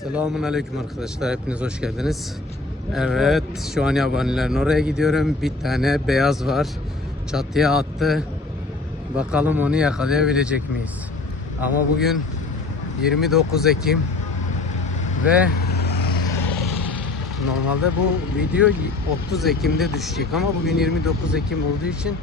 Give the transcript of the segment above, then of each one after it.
Selamun Aleyküm arkadaşlar. Hepiniz hoş geldiniz. Evet, şu an yabanilerin oraya gidiyorum. Bir tane beyaz var. Çatıya attı. Bakalım onu yakalayabilecek miyiz? Ama bugün 29 Ekim ve normalde bu video 30 Ekim'de düşecek ama bugün 29 Ekim olduğu için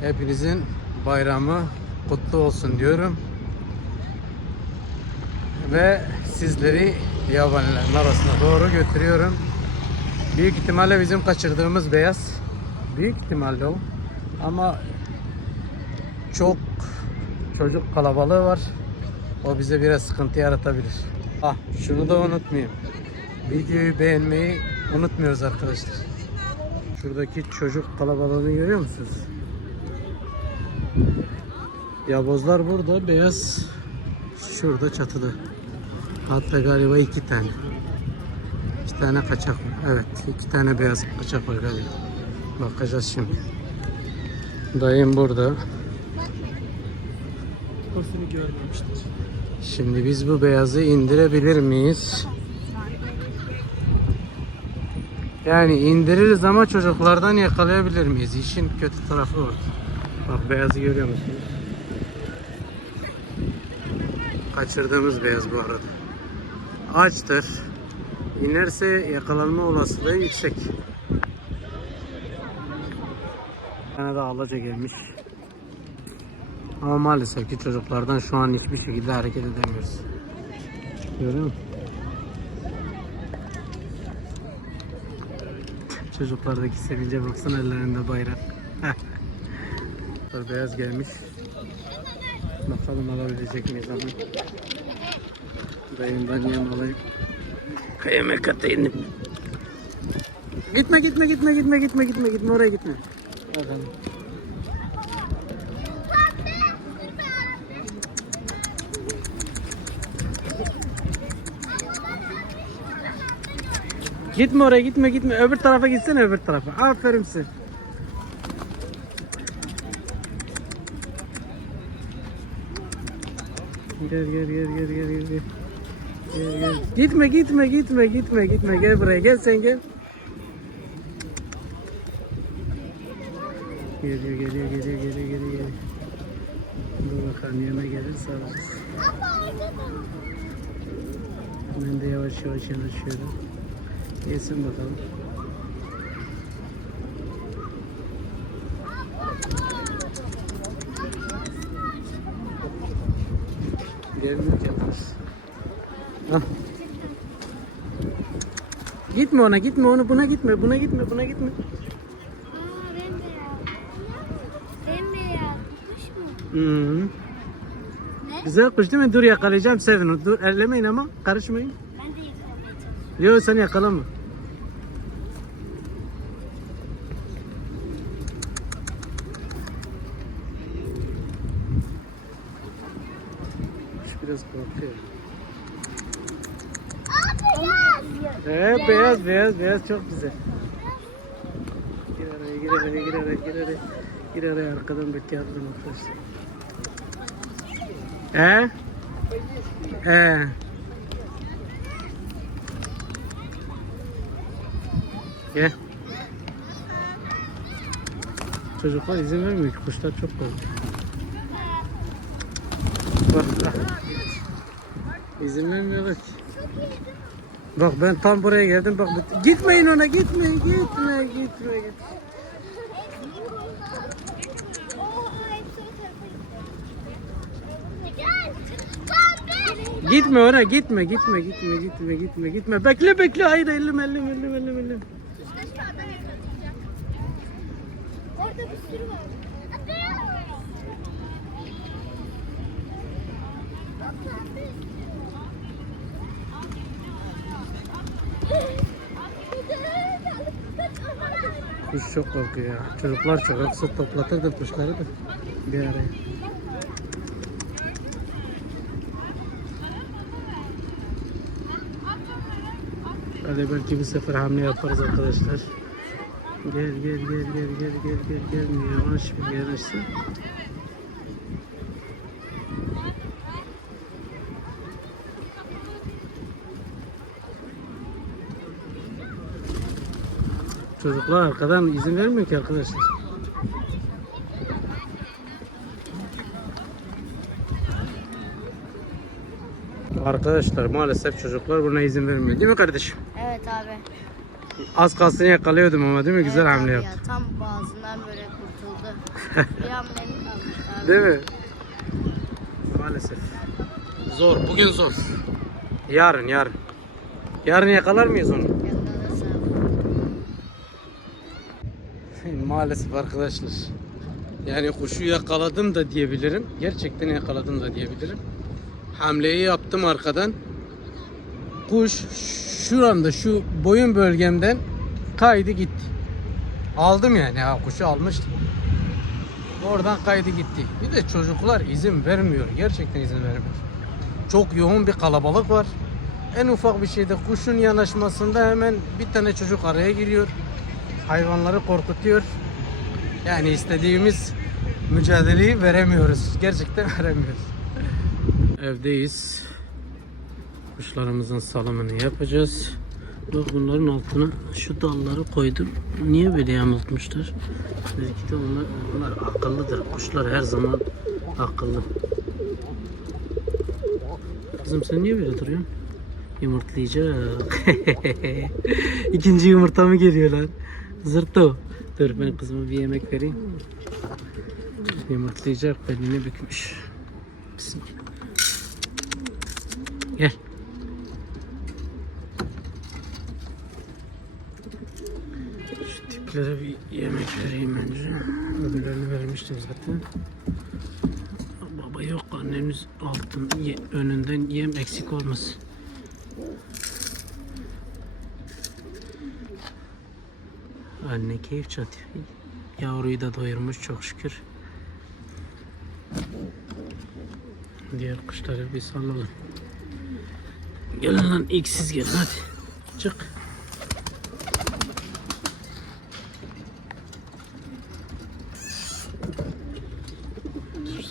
hepinizin bayramı kutlu olsun diyorum ve sizleri yabanilerin arasına doğru götürüyorum. Büyük ihtimalle bizim kaçırdığımız beyaz. Büyük ihtimalle o. Ama çok çocuk kalabalığı var. O bize biraz sıkıntı yaratabilir. Ah şunu da unutmayayım. Videoyu beğenmeyi unutmuyoruz arkadaşlar. Şuradaki çocuk kalabalığını görüyor musunuz? Yabozlar burada, beyaz şurada çatıda. Hatta galiba iki tane. İki tane kaçak var. Evet, iki tane beyaz kaçak var galiba. Bakacağız şimdi. Dayım burada. Görmemiştir. Şimdi biz bu beyazı indirebilir miyiz? Yani indiririz ama çocuklardan yakalayabilir miyiz? İşin kötü tarafı orada. Bak beyazı görüyor musunuz? Kaçırdığımız beyaz bu arada. Açtır. İnerse yakalanma olasılığı yüksek. Bir tane de alaca gelmiş. Ama maalesef ki çocuklardan şu an hiçbir şekilde hareket edemiyoruz. Görüyor musun? Çocuklardaki sevince baksana ellerinde bayrak. Beyaz gelmiş. Bakalım alabilecek miyiz ama. Dayımdan yem alayım. Kıyame katayım. Gitme gitme gitme gitme gitme gitme gitme oraya gitme. Bakalım. Gitme oraya gitme gitme. Öbür tarafa gitsene öbür tarafa. Aferin size. Gel gel gel gel gel gel. Gel. Gel. Gitme gitme gitme gitme gitme gel buraya gel sen gel. Geliyor geliyor geliyor geliyor geliyor geliyor. Dur bakalım yanına gelirse alırız. Ben de yavaş yavaş yanaşıyorum. Yesin bakalım. Gelmiyor ki Gitme ona gitme onu buna gitme buna gitme buna gitme. Aa bembeyaz. Bembeyaz. Kuş mu? Hı -hı. Ne? Güzel kuş değil mi? Dur yakalayacağım sevin. Dur ellemeyin ama karışmayın. Ben de yakalamaya çalışıyorum. Yok sen yakalama. Kuş biraz korkuyor. Evet beyaz beyaz beyaz çok güzel. Gir araya gir araya gir araya gir araya. Gir araya arkadan bekliyorum arkadaşlar. He? He. Gel. Çocuklar izin vermiyor ki kuşlar çok korkuyor. Bak, bak. İzin vermiyorlar ki. Bak ben tam buraya geldim bak bu- gitmeyin ona gitme gitme gitme gitme. Gitme ona gitme gitme gitme gitme gitme gitme bekle bekle hayır elim elim elim elim elim. Orada bir sürü var. Kuş çok korkuyor. Çocuklar çok yoksa toplatırdı kuşları da bir araya. Hadi belki bir sefer hamle yaparız arkadaşlar. Gel gel gel gel gel gel gel gel yavaş bir yanaşsın. Çocuklar arkadan izin vermiyor ki arkadaşlar. Arkadaşlar maalesef çocuklar buna izin vermiyor. Değil mi kardeşim? Evet abi. Az kalsın yakalıyordum ama değil mi? Güzel Evet hamle yaptı. Ya, tam boğazından böyle kurtuldu. bir hamlenin kalmış abi. Değil mi? Maalesef. Zor. Bugün zor. Yarın yarın. Yarın yakalar mıyız onu? Yakalarız abi. Maalesef arkadaşlar. Yani kuşu yakaladım da diyebilirim. Gerçekten yakaladım da diyebilirim. Hamleyi yaptım arkadan. Kuş şuramda şu boyun bölgemden kaydı gitti. Aldım yani ha kuşu almıştım. Oradan kaydı gitti. Bir de çocuklar izin vermiyor. Gerçekten izin vermiyor. Çok yoğun bir kalabalık var. En ufak bir şeyde kuşun yanaşmasında hemen bir tane çocuk araya giriyor. Hayvanları korkutuyor. Yani istediğimiz mücadeleyi veremiyoruz. Gerçekten veremiyoruz. Evdeyiz. Kuşlarımızın salımını yapacağız. Bak bunların altına şu dalları koydum. Niye böyle yamultmuşlar? Belki de onlar, onlar akıllıdır. Kuşlar her zaman akıllı. Kızım sen niye böyle duruyorsun? Yumurtlayacak. İkinci yumurta mı geliyor lan? Zırto. Dur ben kızıma bir yemek vereyim. Yumurtlayacak belini bükmüş. Bismillah. Gel. Şu tiplere bir yemek vereyim önce. Öbürlerini vermiştim zaten. Baba yok annemiz altın önünden yem eksik olmasın. Anne keyif çatıyor. Yavruyu da doyurmuş çok şükür. Diğer kuşları bir salalım. Gelin lan ilk siz gelin hadi. Çık.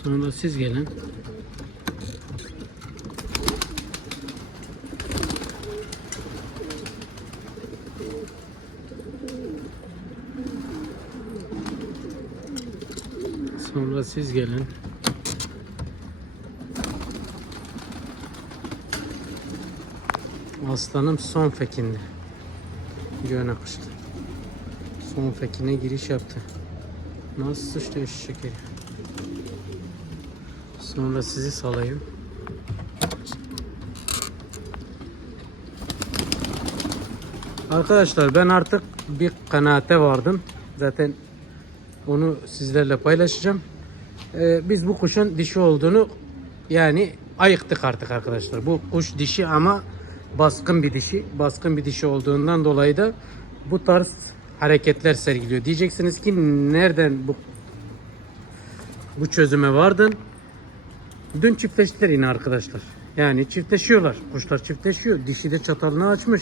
Sonra siz gelin. Sonra siz gelin. Aslanım son fekindi. Göğen akıştı. Son fekine giriş yaptı. Nasıl sıçtı eşek şekeri. Sonra sizi salayım. Arkadaşlar ben artık bir kanaate vardım. Zaten onu sizlerle paylaşacağım. Ee, biz bu kuşun dişi olduğunu yani ayıktık artık arkadaşlar. Bu kuş dişi ama baskın bir dişi. Baskın bir dişi olduğundan dolayı da bu tarz hareketler sergiliyor. Diyeceksiniz ki nereden bu bu çözüme vardın? Dün çiftleştiler yine arkadaşlar. Yani çiftleşiyorlar. Kuşlar çiftleşiyor. Dişi de çatalını açmış.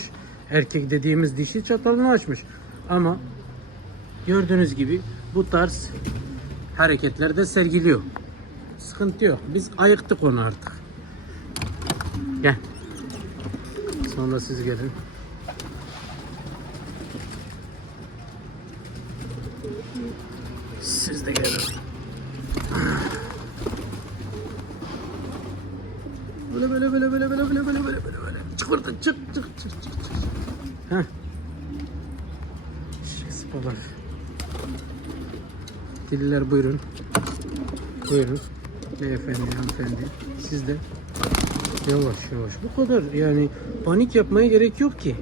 Erkek dediğimiz dişi çatalını açmış. Ama gördüğünüz gibi bu tarz hareketler de sergiliyor. Sıkıntı yok. Biz ayıktık onu artık. Gel. Sonra siz gelin. Siz de gelin. Böyle böyle böyle böyle böyle böyle böyle böyle böyle. Çık oradan çık çık çık çık çık. Heh. Diller buyurun. Buyurun. Beyefendi, hanımefendi. Siz de yavaş yavaş. Bu kadar yani panik yapmaya gerek yok ki.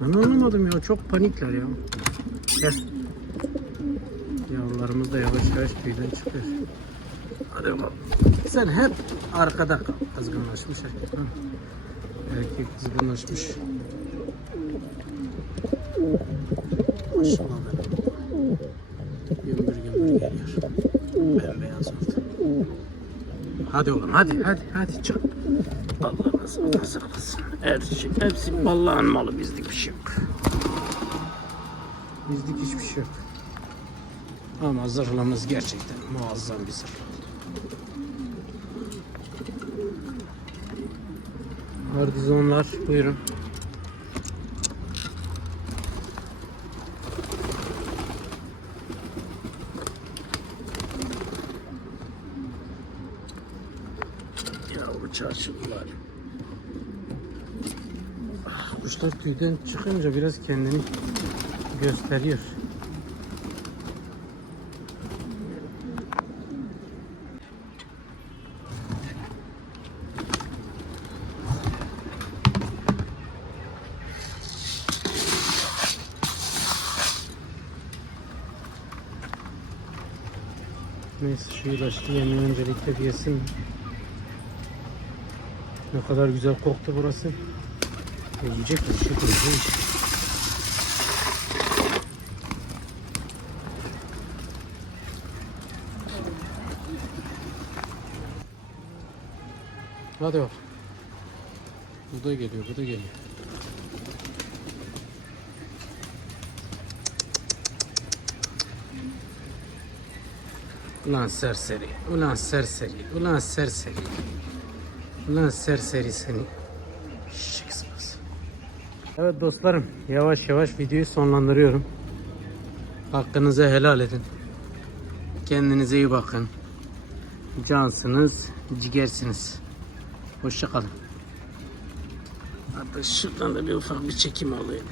Ben anlamadım ya. Çok panikler ya. Gel. Yavrularımız da yavaş yavaş tüyden çıkıyor. Hadi bakalım. Sen hep arkada kal. Kızgınlaşmış erkek. Ha? Erkek kızgınlaşmış. Maşallah Bembeyaz oldu. Hadi oğlum hadi hadi hadi çık. Allah nasıl saklasın. Her şey, hepsi Allah'ın malı bizlik bir şey yok. Bizlik hiçbir şey yok. Ama zırhlamız gerçekten muazzam bir zırh oldu. Hardizonlar buyurun. Çarşılar. Kuşlar tüyden çıkınca biraz kendini gösteriyor. Neyse şu ilaçlı yemeği öncelikle bir yesin. Ne kadar güzel koktu burası. E, Yiyecek mi? Şey koyacağım. Hadi bak. Bu da geliyor, bu da geliyor. Ulan serseri, ulan serseri, ulan serseri. Ulan serseri seni. Şık sıpası. Evet dostlarım, yavaş yavaş videoyu sonlandırıyorum. Hakkınızı helal edin. Kendinize iyi bakın. Cansınız, cigersiniz. Hoşça kalın. Hatta şuradan da bir ufak bir çekim alayım.